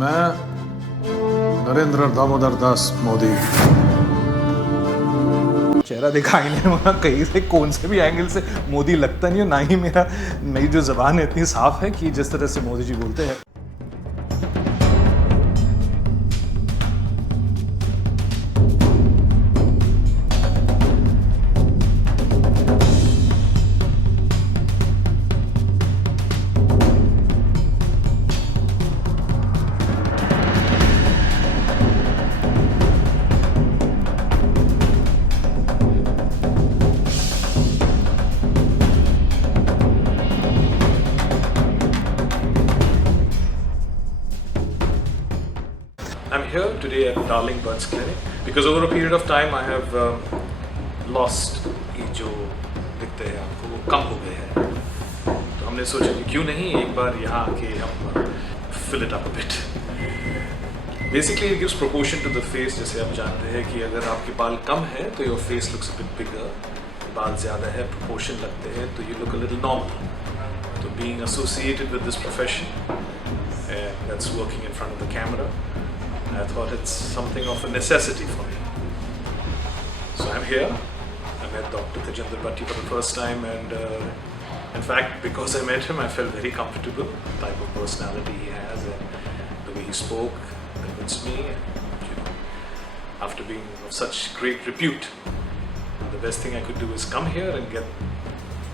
मैं नरेंद्र दामोदर दास मोदी। चेहरा दिखाई नहीं वहाँ कहीं से कौन से भी एंगल से मोदी लगता नहीं है, ना ही मेरी जो ज़बान है इतनी साफ है कि जिस तरह से मोदी जी बोलते हैं। I'm here today at Darling Buds Clinic because over a period of time I have lost ये जो दिखते हैं आपको वो कम हो गए हैं, तो हमने सोचा कि क्यों नहीं एक बार यहाँ आके हम fill it up a bit. Basically it gives proportion to the face. जैसे आप जानते हैं कि अगर आपके बाल कम है तो your face looks a bit bigger, बाल ज़्यादा है proportion लगते हैं तो you look a little normal. So being associated with this profession that's working in front of the camera, I thought it's something of a necessity for me. So I'm here. I met Dr. Tejinder Bhatti for the first time, and in fact, because I met him, I felt very comfortable. The type of personality he has and the way he spoke convinced me. And, you know, after being of such great repute, the best thing I could do is come here and get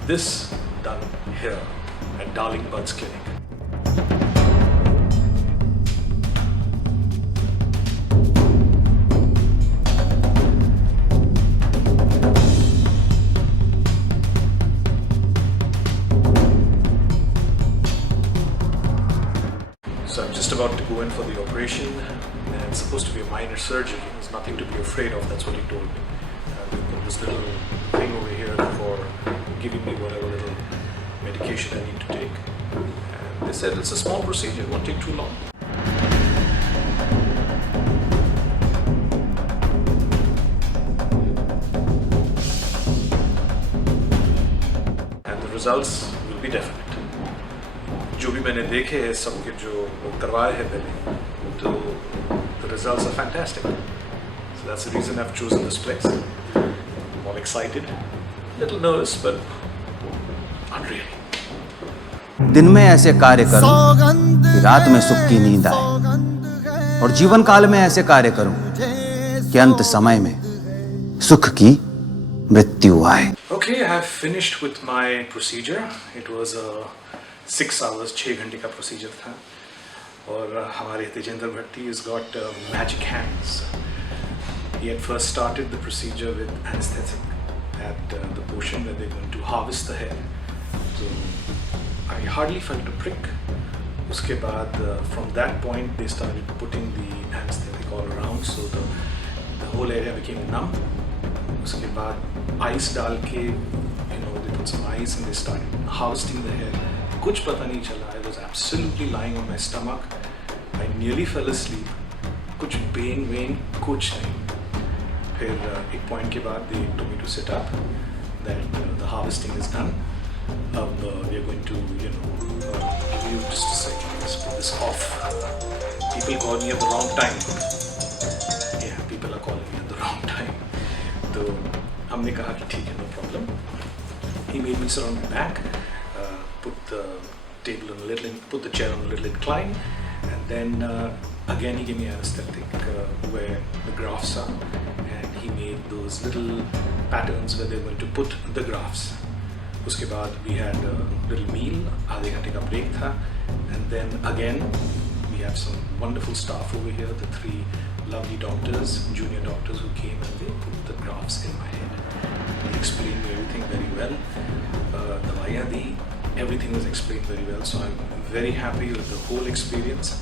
this done here at Darling Buds Clinic. So I'm just about to go in for the operation, and it's supposed to be a minor surgery. There's nothing to be afraid of, that's what he told me. They put this little thing over here for giving me whatever little medication I need to take. And they said it's a small procedure, it won't take too long. And the results will be definite. जो भी मैंने देखे हैं सबके जो करवाए हैं पहले, तो the results are fantastic. So that's the reason I've chosen this place. I'm all excited, a little nervous, but not really. दिन में ऐसे कार्य करूं कि रात में सुख की नींद आए, और जीवन काल में ऐसे कार्य करूं कि अंत समय में सुख की मृत्यु आए. Okay, I have finished with my procedure. It was a 6 hours, 6 घंटे का प्रोसीजर था, और हमारे तेजिंदर भट्टी has got magic hands. He had first started the procedure with anesthetic at the portion where they're going to harvest the hair. So I hardly felt a prick. उसके बाद from that point they started putting the anesthetic all around, so the whole area became numb. उसके बाद ice डाल के, you know, they put some ice and they started harvesting the hair. कुछ पता नहीं चला. I was absolutely lying on my stomach. I nearly fell asleep. कुछ pain when कुछ नहीं. फिर एक point के बाद they told me to sit up. That the harvesting is done. We are going to, you know, give you just a second. Let's put this off. People call me at the wrong time. Yeah, people are calling me at the wrong time. तो हमने कहा कि ठीक है, no problem. He made me sit on my back. Put the table on a little, put the chair on a little incline, and then again he gave me anesthetic where the grafts are, and he made those little patterns where they're going to put the grafts. उसके बाद we had a little meal, आधे घंटे का break था, and then again we have some wonderful staff over here, the 3 lovely doctors, junior doctors who came and they put the grafts in my head. They explained me everything very well. दवाइयाँ दी. Everything was explained very well, so I'm very happy with the whole experience.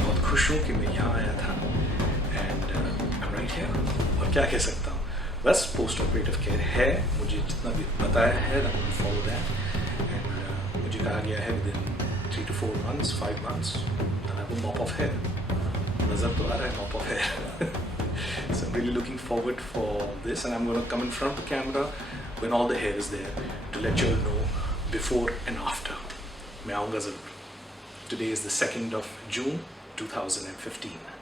बहुत खुश हूँ कि मैं यहाँ आया था, and I'm right here. और क्या कह सकता हूँ, बस post operative care है, मुझे जितना भी बताया है I'm going to follow that, and मुझे कहा गया है within 3 to 4 months, 5 months that I have a mop of hair. नज़र तो आ रहा है mop of hair. So I'm really looking forward for this, and I'm going to come in front of the camera when all the hair is there to let you all know before and after. मैं आऊँगा ज़रूर. Today is the 2nd of June 2015.